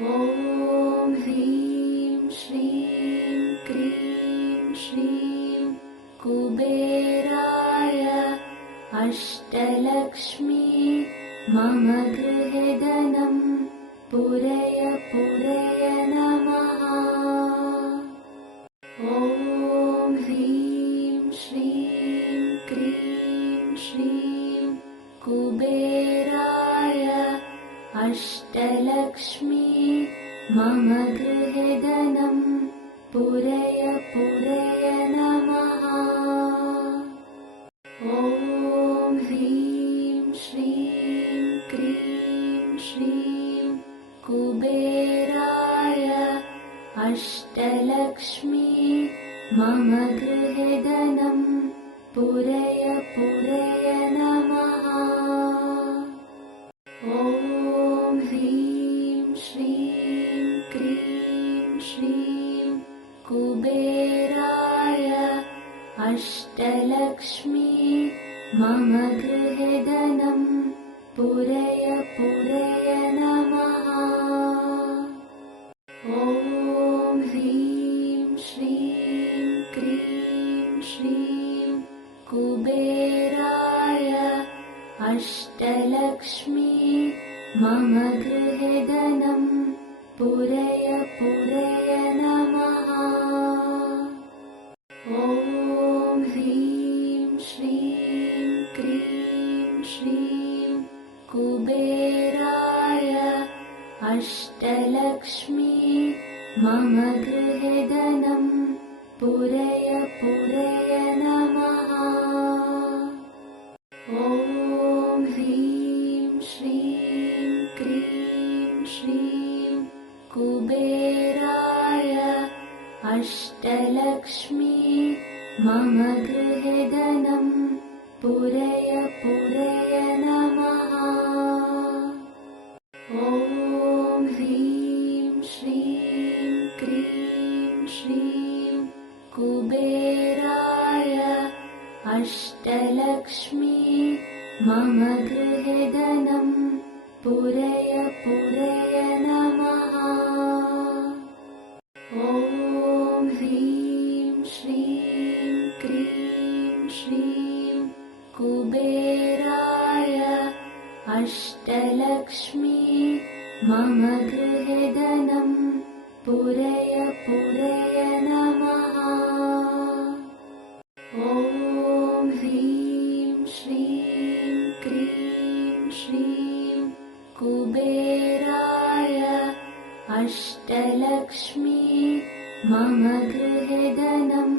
ॐ ह्रीं श्रीं क्रीं श्रीं कुबेराय अष्टलक्ष्मी मम गृहे धनं पूरय पूरय नमः। ॐ ह्रीं श्रीं क्रीं श्रीं कुबेराय अष्टलक्ष्मी मम गृहे धनं पूरय पूरय नमः। ॐ ह्रीं श्रीं क्रीं श्रीं कुबेराय अष्टलक्ष्मी मम गृहे धनं पूरय पूरय नमः। ॐ ह्रीं श्रीं क्रीं श्रीं कुबेराय अष्टलक्ष्मी मम गृहे धनं पूरय पूरय नमः। ॐ ह्रीं श्रीं क्रीं श्रीं कुबेराय अष्टलक्ष्मी मम गृहे धनं पूरय पूरय नमः। ॐ ह्रीं श्रीं क्रीं श्रीं कुबेराय अष्टलक्ष्मी मम गृहे धनं पूरय पूरय नमः। ॐ ह्रीं श्रीं क्रीं श्रीं कुबेराय अष्टलक्ष्मी मम गृहे धनं पूरय पूरय नमः। ॐ ह्रीं श्रीं क्रीं श्रीं कुबेराय अष्टलक्ष्मी मम गृहे धनं पूरय पूरय नमः। ॐ ह्रीं श्रीं क्रीं श्रीं कुबेराय अष्टलक्ष्मी मम गृहे धनं पूरय पूरय नमः। ॐ ह्रीं श्रीं क्रीं श्रीं कुबेराय अष्टलक्ष्मी मम गृहे धनं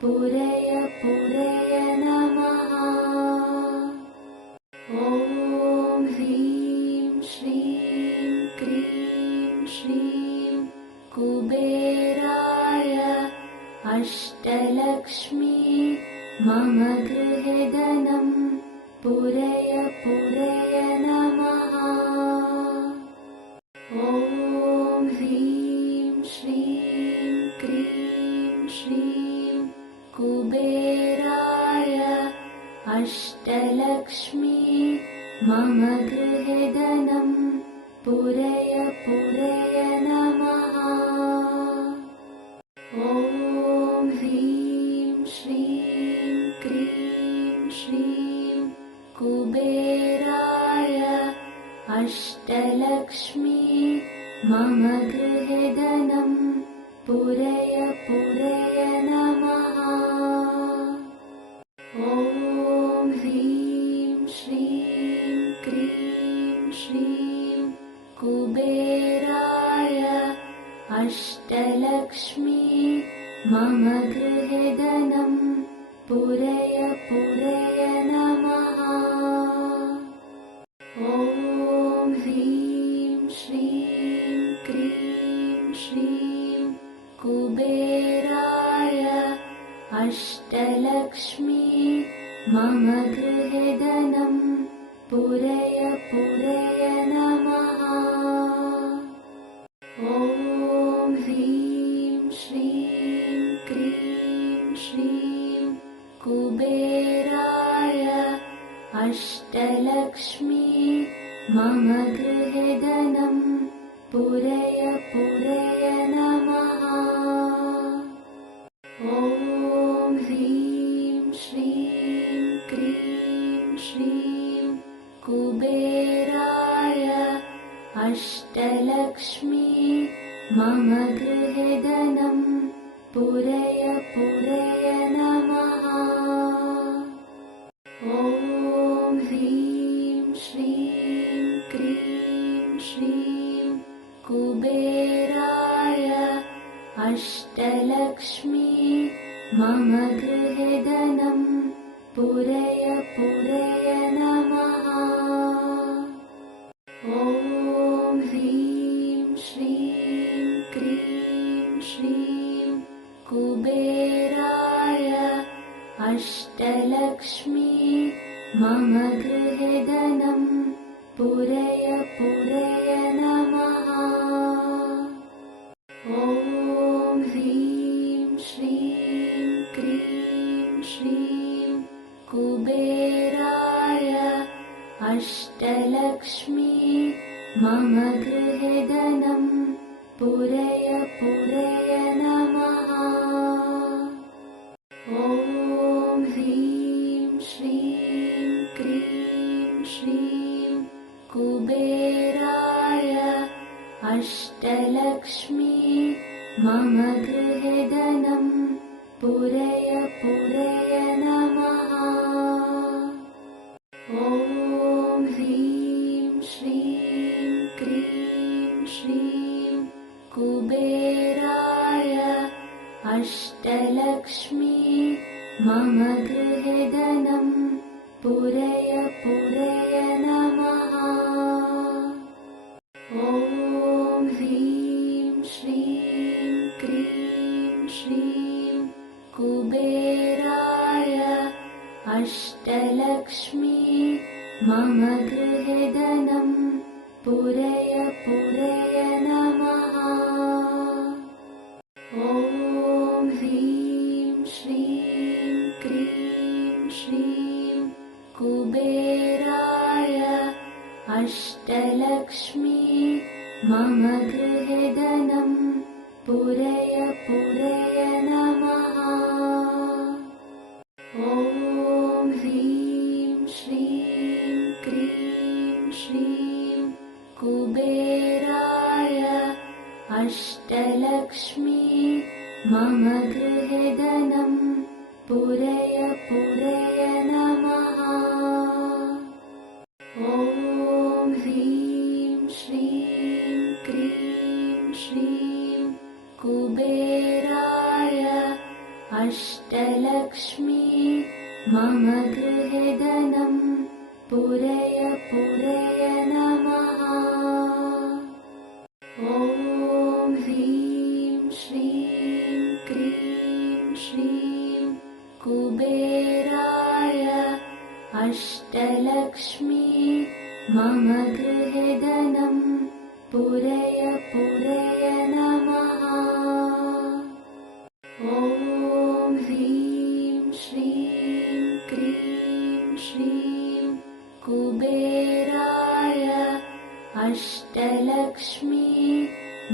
पूरय पूरय नमः। ॐ ह्रीं श्रीं क्रीं श्रीं कुबेराय अष्टलक्ष्मी मम गृहे धनं पूरय पूरय नमः। ॐ ह्रीं श्रीं क्रीं श्रीं कुबेराय अष्टलक्ष्मी मम गृहे धनं पूरय पूरय नमः। ॐ ह्रीं श्रीं क्रीं श्रीं कुबेराय अष्टलक्ष्मी मम गृहे धनं पूरय पूरय नमः। ॐ ह्रीं श्रीं क्रीं श्रीं कुबेराय अष्टलक्ष्मी मम गृहे धनं पूरय पूरय नमः। ॐ ह्रीं श्रीं क्रीं श्रीं कुबेराय अष्टलक्ष्मी मम गृहे धनं पूरय पूरय नमः। ॐ ह्रीं श्रीं क्रीं श्रीं कुबेराय अष्टलक्ष्मी मम गृहे धनं पूरय पूरय पूरय नमः। ॐ ह्रीं श्रीं क्रीं श्रीं कुबेराय अष्टलक्ष्मी मम गृहे धनं पूरय पूरय नमः। ॐ ह्रीं श्रीं क्रीं श्रीं कुबेराय अष्टलक्ष्मी मम गृहे धनं पूरय पूरय नमः। ॐ ह्रीं श्रीं क्रीं श्रीं कुबेराय अष्टलक्ष्मी मम गृहे धनं पूरय पूरय नमः। ॐ ह्रीं श्रीं क्रीं श्रीं कुबेराय अष्टलक्ष्मी मम गृहे धनं पूरय पूरय नमः। ॐ ह्रीं श्रीं क्रीं श्रीं कुबेराय अष्टलक्ष्मी मम गृहे धनं पूरय पूरय नमः। ॐ ह्रीं श्रीं क्रीं श्रीं कुबेराय अष्टलक्ष्मी मम गृहे धनं पूरय पूरय नमः। ॐ ह्रीं श्रीं क्रीं श्रीं कुबेराय अष्टलक्ष्मी मम गृहे धनं पूरय पूरय नमः। ॐ ह्रीं श्रीं क्रीं श्रीं कुबेराय अष्टलक्ष्मी मम गृहे धनं पूरय पूरय नमः। ॐ ह्रीं श्रीं क्रीं श्रीं कुबेराय अष्टलक्ष्मी मम गृहे धनं पूरय पूरय नमः। ॐ ह्रीं श्रीं क्रीं श्रीं कुबेराय अष्टलक्ष्मी मम गृहे धनं पूरय पूरय नमः। ॐ ह्रीं श्रीं क्रीं श्रीं कुबेराय अष्टलक्ष्मी मम गृहे धनं पूरय पूरय नमः। ॐ ह्रीं श्रीं क्रीं श्रीं कुबेराय अष्टलक्ष्मी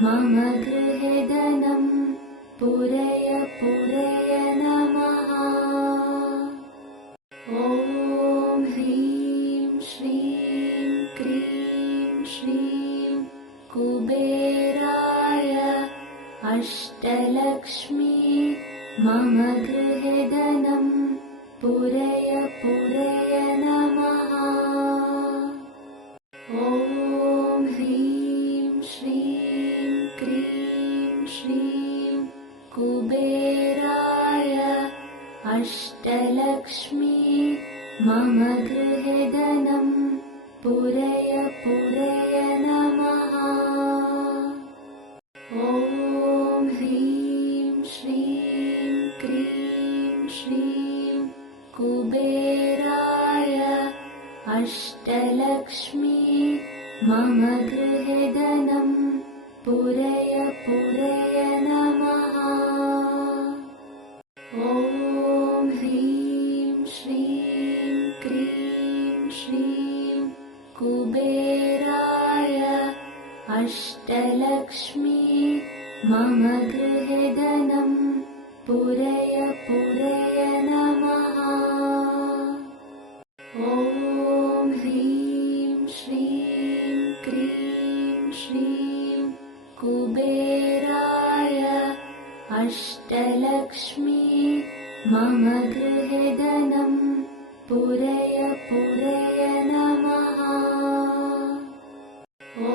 मम गृहे धनं पूरय पूरय नमः। ॐ ह्रीं श्रीं क्रीं श्रीं कुबेराय अष्टलक्ष्मी मम गृहे धनं पूरय पूरय नमः। ॐ ह्रीं श्रीं क्रीं श्रीं कुबेराय अष्टलक्ष्मी मम गृहे धनं पूरय पूरय नमः। ॐ ह्रीं श्रीं क्रीं श्रीं कुबेराय अष्टलक्ष्मी मम गृहे धनं पूरय पूरय नमः। ॐ ह्रीं श्रीं क्रीं श्रीं कुबेराय अष्टलक्ष्मी अष्टलक्ष्मी मम गृहे धनं पूरय पूरय नमः। ॐ ह्रीं श्रीं क्रीं श्रीं कुबेराय अष्टलक्ष्मी मम गृहे धनं पूरय पूरय नमः। ॐ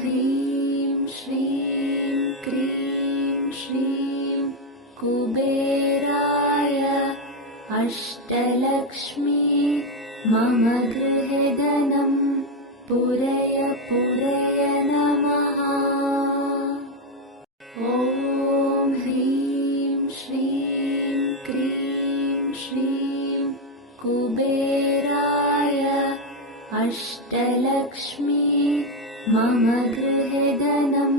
ह्रीं श्रीं क्रीं श्रीं कुबेराय अष्टलक्ष्मी मम गृहे धनं पूरय पूरय नमः। ॐ ह्रीं श्रीं क्रीं श्रीं कुबेराय अष्टलक्ष्मी मम गृहे धनं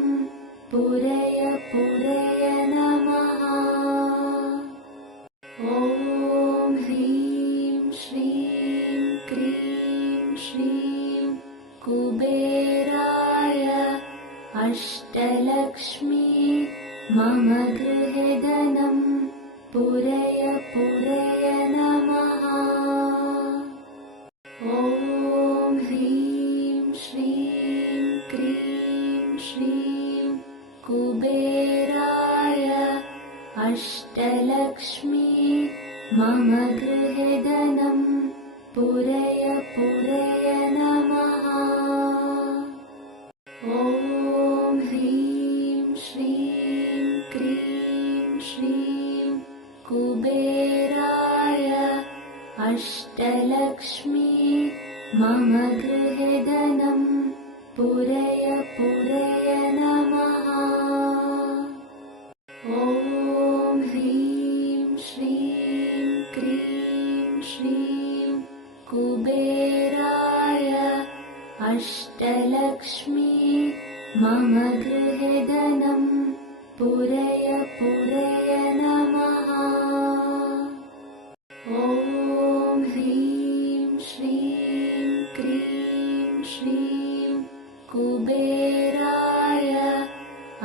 पूरय पूरय नमः। ॐ ह्रीं श्रीं क्रीं श्रीं कुबेराय अष्टलक्ष्मी मम गृहे धनं पूरय पूरय नमः। ॐ ह्रीं श्रीं क्रीं श्रीं कुबेराय अष्टलक्ष्मी मम गृहे धनं पूरय पूरय नमः। ॐ ह्रीं श्रीं क्रीं श्रीं कुबेराय अष्टलक्ष्मी मम गृहे धनं पूरय पूरय नमः। ॐ ह्रीं श्रीं क्रीं श्रीं कुबेराय अष्टलक्ष्मी मम गृहे धनं पूरय पूरय नमः। ॐ ह्रीं श्रीं क्रीं श्रीं कुबेराय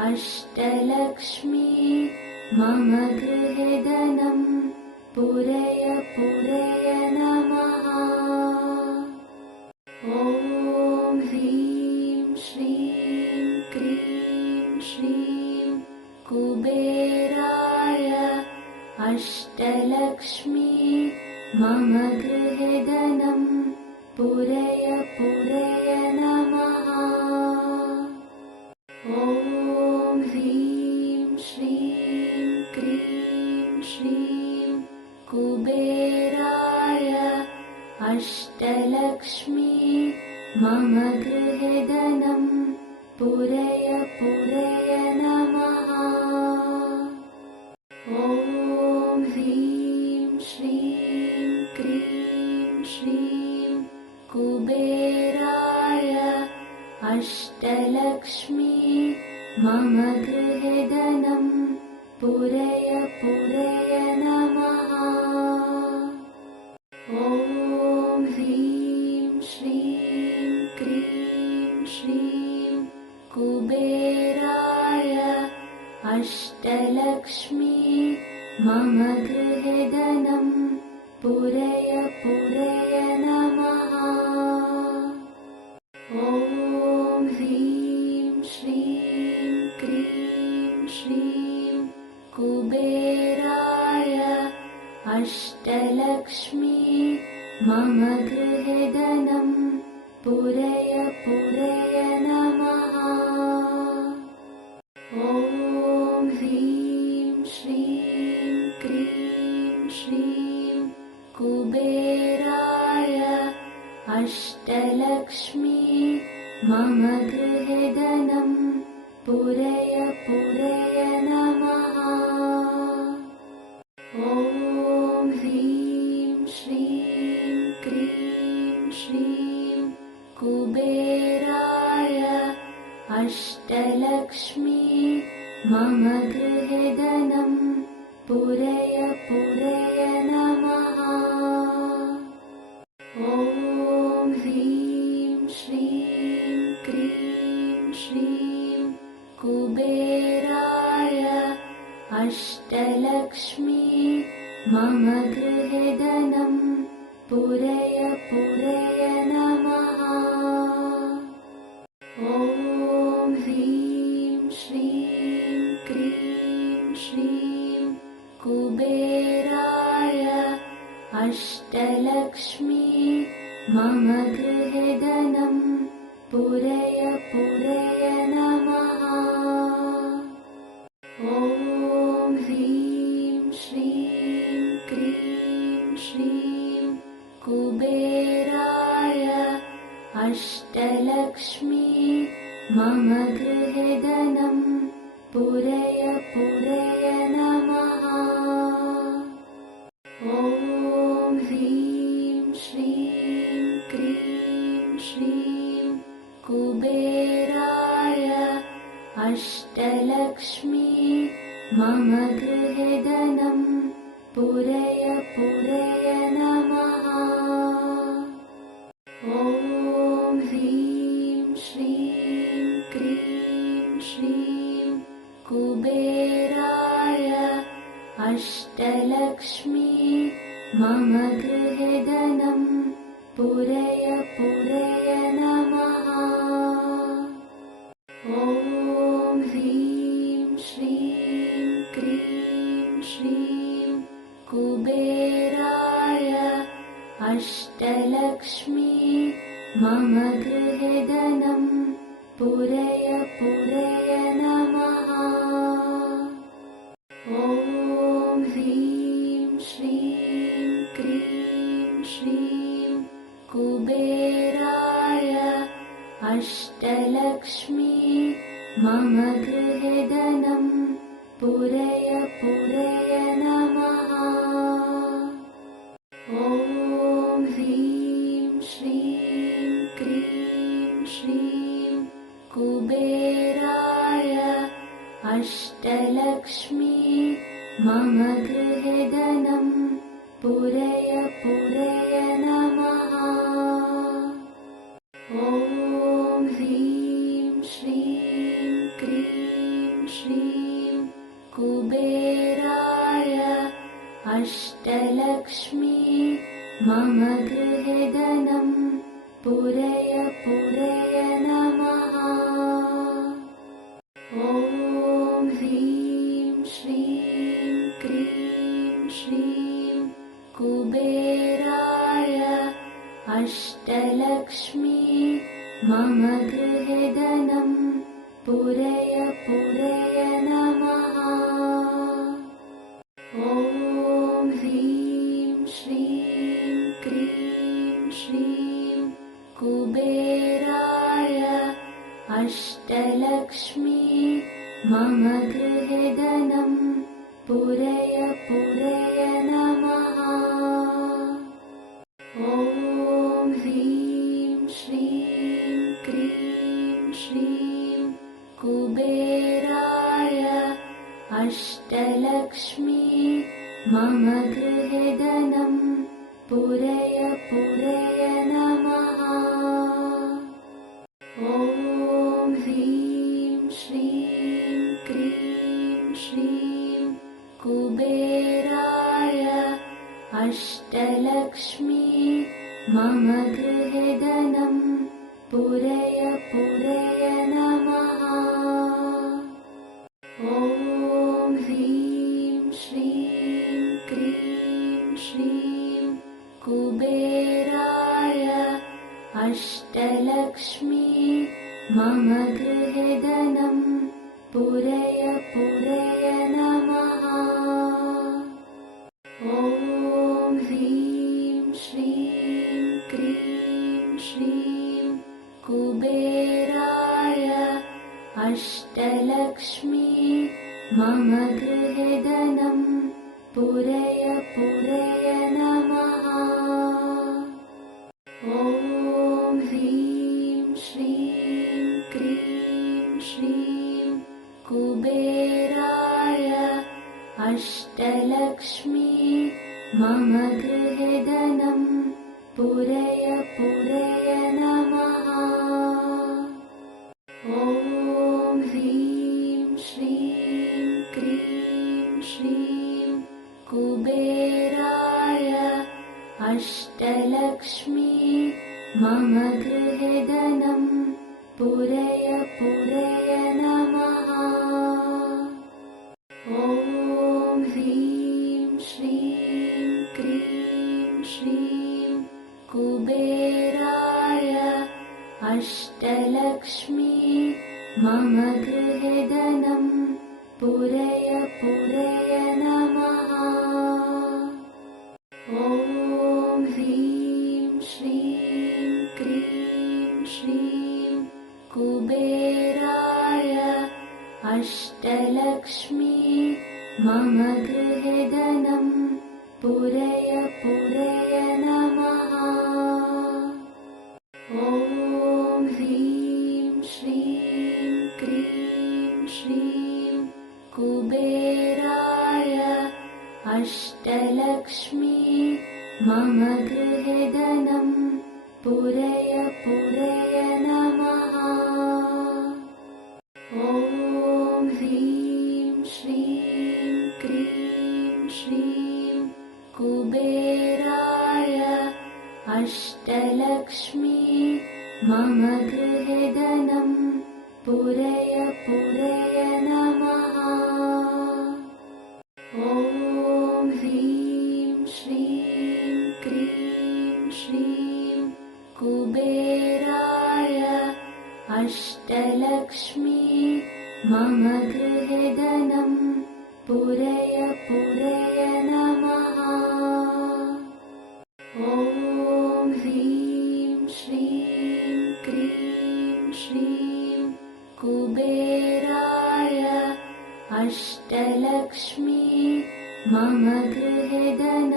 अष्टलक्ष्मी मम गृहे धनं पूरय पूरय नमः। ॐ ह्रीं श्रीं क्रीं श्रीं कुबेराय अष्टलक्ष्मी मम गृहे धनं पूरय पूरय नमः। ॐ ह्रीं श्रीं क्रीं श्रीं कुबेराय अष्टलक्ष्मी मम गृहे धनं पूरय पूरय नमः। ॐ ह्रीं श्रीं क्रीं श्रीं कुबेराय अष्टलक्ष्मी मम गृहे धनं पूरय पूरय नमः। ॐ ह्रीं श्रीं क्रीं श्रीं कुबेराय अष्टलक्ष्मी मम गृहे धनं पूरय पूरय नमः। ॐ ह्रीं श्रीं क्रीं श्रीं कुबेराय अष्टलक्ष्मी मम गृहे धनं पूरय पूरय नमः। ॐ ह्रीं श्रीं क्रीं श्रीं कुबेराय अष्टलक्ष्मी मम गृहे धनं पूरय पूरय नमः। ॐ ह्रीं श्रीं क्रीं श्रीं कुबेराय अष्टलक्ष्मी मम गृहे धनं पूरय पूरय नमः। ॐ ह्रीं श्रीं क्रीं श्रीं कुबेराय अष्टलक्ष्मी मम गृहे धनं पूरय पूरय नमः। ॐ ह्रीं श्रीं क्रीं श्रीं कुबेराय अष्टलक्ष्मी मम गृहे धनं पूरय पूरय नमः। ॐ ह्रीं श्रीं क्रीं श्रीं कुबेराय अष्टलक्ष्मी मम गृहे धनं पूरय पूरय नमः। ॐ ह्रीं श्रीं क्रीं श्रीं कुबेराय अष्टलक्ष्मी मम गृहे धनं पूरय पूरय नमः। ॐ ह्रीं श्रीं क्रीं श्रीं कुबेराय अष्टलक्ष्मी मम गृहे धनं पूरय पूरय नमः। ॐ ह्रीं श्रीं क्रीं श्रीं कुबेराय अष्टलक्ष्मी मम गृहे धनं पूरय पूरय नमः। ॐ ह्रीं श्रीं क्रीं श्रीं कुबेराय अष्टलक्ष्मी मम गृहे धनं पूरय पूरय नमः। ॐ ह्रीं श्रीं क्रीं श्रीं कुबेराय अष्टलक्ष्मी मम गृहे धनं पूरय पूरय नमः। ॐ ह्रीं श्रीं क्रीं श्रीं कुबेराय अष्टलक्ष्मी मम गृहे धनं पूरय पूरय नमः। ॐ ह्रीं श्रीं क्रीं श्रीं कुबेराय अष्टलक्ष्मी मम गृहे धनं पूरय पूरय नमः। ॐ ह्रीं श्रीं क्रीं श्रीं कुबेराय अष्टलक्ष्मी मम गृहे धनं पूरय पूरय नमः। ॐ ह्रीं श्रीं क्रीं श्रीं कुबेराय अष्टलक्ष्मी मम गृहे धनं पूरय पूरय नमः। ॐ ह्रीं श्रीं क्रीं श्रीं कुबेराय अष्टलक्ष्मी मम गृहे धनं पूरय पूरय नमः। ॐ ह्रीं श्रीं क्रीं श्रीं कुबेराय अष्टलक्ष्मी मम गृहे धनं पूरय पूरय नमः। ॐ ह्रीं श्रीं क्रीं श्रीं कुबेराय अष्टलक्ष्मी मम गृहे धनं पूरय पूरय नमः। ॐ ह्रीं श्रीं क्रीं श्रीं कुबेराय अष्टलक्ष्मी मम गृहे धनं पूरय पूरय नमः। ॐ ह्रीं मम गृहे धनं पूरय पूरय नमः। ॐ ह्रीं श्रीं क्रीं श्रीं कुबेराय अष्टलक्ष्मी मम गृहे धनं पूरय पूरय नमः। ॐ ह्रीं श्रीं क्रीं श्रीं कुबेराय अष्टलक्ष्मी मम गृहे धनं पूरय पूरय नमः। ॐ ह्रीं श्रीं क्रीं श्रीं कुबेराय अष्टलक्ष्मी मम गृहे धनं पूरय पूरय नमः। ॐ ह्रीं श्रीं क्रीं श्रीं कुबेराय अष्टलक्ष्मी मम गृहे धनं पूरय पूरय नमः। ॐ ह्रीं श्रीं क्रीं श्रीं कुबेराय अष्टलक्ष्मी मम गृहे धनं पूरय पूरय नमः। ॐ ह्रीं श्रीं क्रीं श्रीं कुबेराय अष्टलक्ष्मी मम गृहे धनं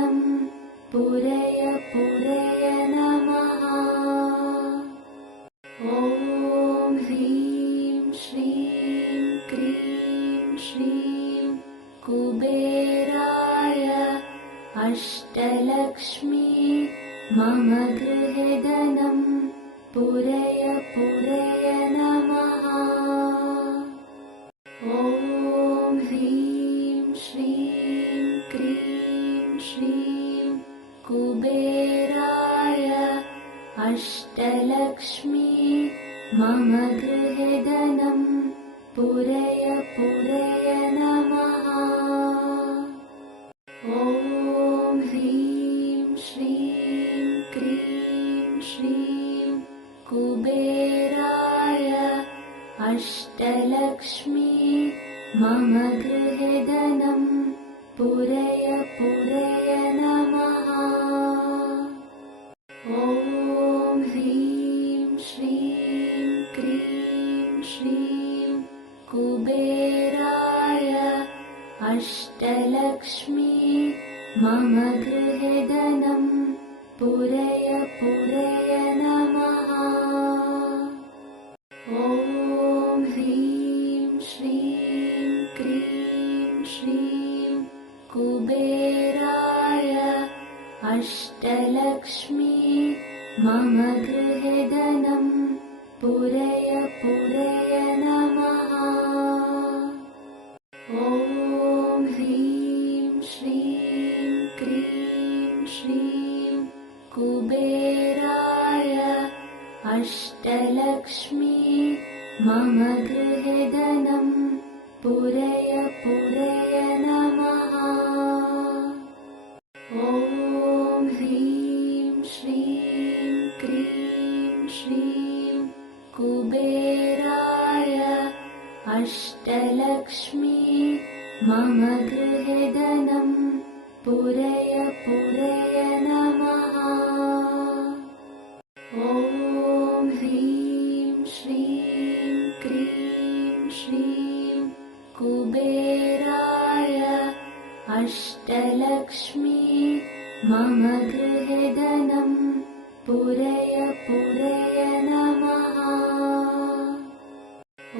पूरय पूरय नमः। ॐ ह्रीं श्रीं क्रीं श्रीं कुबेराय अष्टलक्ष्मी मम गृहे धनं पूरय पूरय नमः। ॐ ह्रीं श्रीं क्रीं श्रीं कुबेराय अष्टलक्ष्मी मम गृहे धनं पूरय पूरय नमः। ॐ ह्रीं श्रीं क्रीं श्रीं कुबेराय अष्टलक्ष्मी मम गृहे धनं पूरय पूरय नमः। ॐ ह्रीं श्रीं क्रीं श्रीं कुबेराय अष्टलक्ष्मी मम गृहे धनं पूरय पूरय नमः। ॐ ह्रीं श्रीं क्रीं श्रीं कुबेराय अष्टलक्ष्मी मम गृहे धनं पूरय पूरय नमः। ॐ ह्रीं श्रीं क्रीं श्रीं कुबेराय अष्टलक्ष्मी मम गृहे धनं पूरय पूरय नमः। ॐ ह्रीं श्रीं क्रीं श्रीं कुबेराय अष्टलक्ष्मी मम गृहे धनं पूरय पूरय नमः। ॐ ह्रीं श्रीं क्रीं श्रीं कुबेराय अष्टलक्ष्मी मम गृहे धनं पूरय पूरय नमः।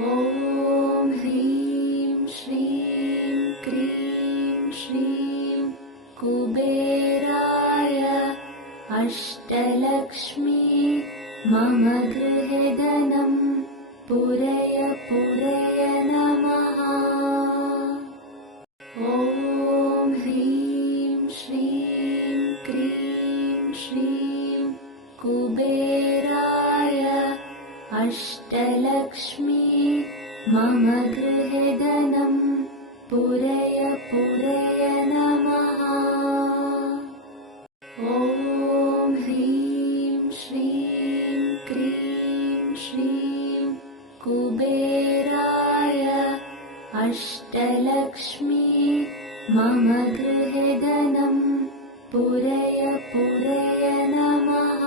ॐ ह्रीं श्रीं क्रीं श्रीं कुबेराय अष्टलक्ष्मी मम गृहे धनं पूरय पूरय नमः। ॐ ह्रीं श्रीं क्रीं श्रीं कुबेराय मम गृहे धनं पूरय पूरय नमः। ॐ ह्रीं श्रीं क्रीं श्रीं कुबेराय अष्टलक्ष्मी मम गृहे धनं पूरय पूरय नमः।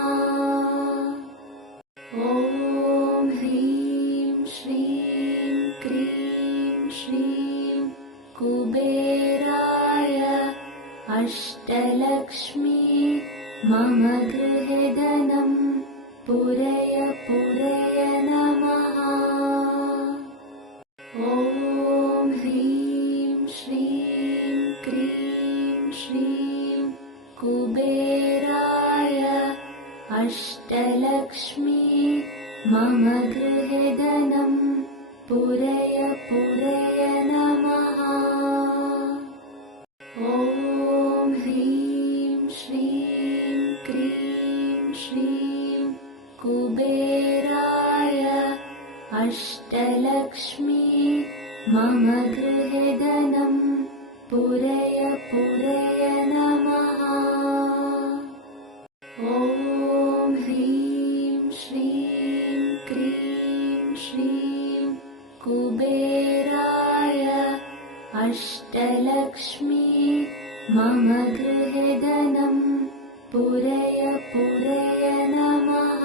ॐ ह्रीं श्रीं क्रीं श्रीं कुबेराय अष्टलक्ष्मी मम गृहे धनं पूरय पूरय नमः। ॐ ह्रीं श्रीं क्रीं श्रीं कुबेराय अष्टलक्ष्मी मम गृहे धनं पूरय पूरय नमः। ॐ ह्रीं श्रीं क्रीं श्रीं कुबेराय अष्टलक्ष्मी मम गृहे धनं पूरय पूरय नमः। ॐ ह्रीं श्रीं क्रीं श्रीं कुबेराय अष्टलक्ष्मी मम गृहे धनं पूरय पूरय नमः।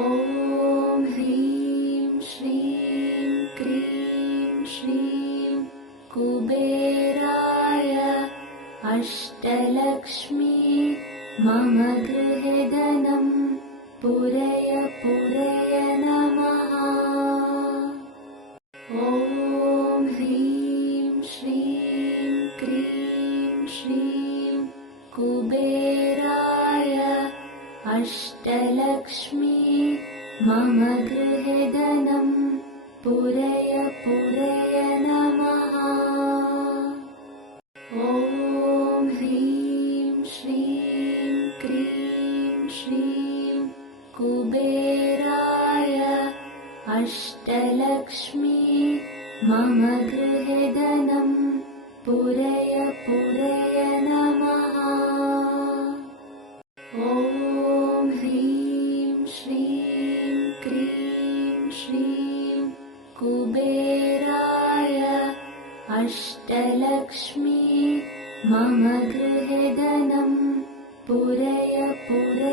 ॐ ह्रीं श्रीं क्रीं श्रीं कुबेराय अष्टलक्ष्मी मम गृहे धनं पूरय पूरय नमः। ॐ ह्रीं श्रीं क्रीं श्रीं कुबेराय अष्टलक्ष्मी मम गृहे धनं पूरय पूरय नमः। ॐ ह्रीं श्रीं क्रीं श्रीं कुबेराय अष्टलक्ष्मी मम गृहे धनं पूरय पूरय नमः। ॐ ह्रीं श्रीं क्रीं श्रीं कुबेराय अष्टलक्ष्मी मम गृहे धनं पूरय पूरय